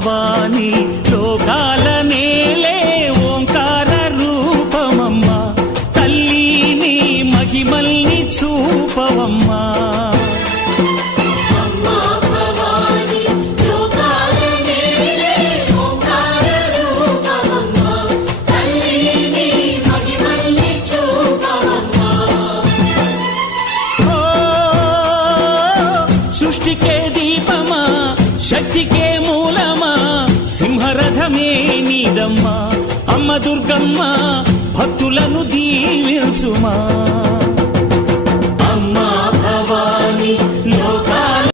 భవాని లోకాల నేలే ఓంకార రూపమమ్మా తల్లి నీ మహిమల్ని చూపవమ్మా సృష్టికే దీపమా శక్తికే మూలమా సింహరథమే నీదమ్మా అమ్మ దుర్గమ్మ భక్తులను దీవించుమా